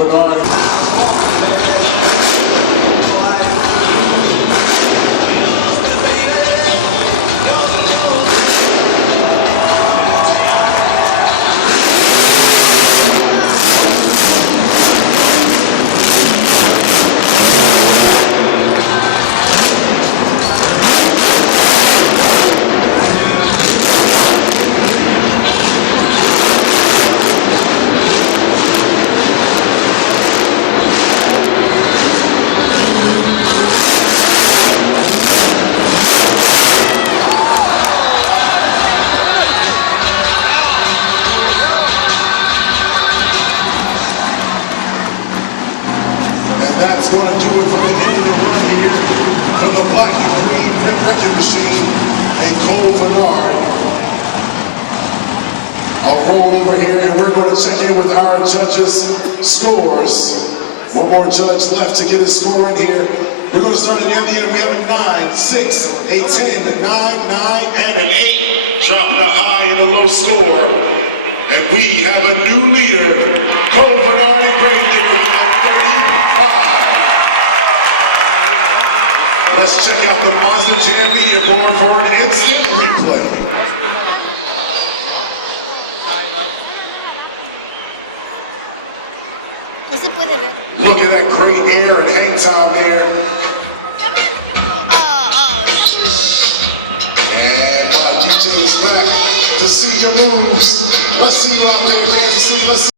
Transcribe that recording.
Bernard. That's going to do it for the end of the run here from the Black and Green Print Wrecking Machine and Cole Bernard. I'll roll over here and we're going to check in with our judges' scores. One more judge left to get his score in here. We're going to start at the end. We have a 9, 6, a 10, a 9, 9, and an 8. Dropping a high and a low score. And we have a new leader, Cole Bernard and Gravedigger at 35. Let's check out the Monster Jam Media board for an instant replay. Look at that great air and hang time there. And my DJ is back to see your moves. Let's see you out there, man. Let's see.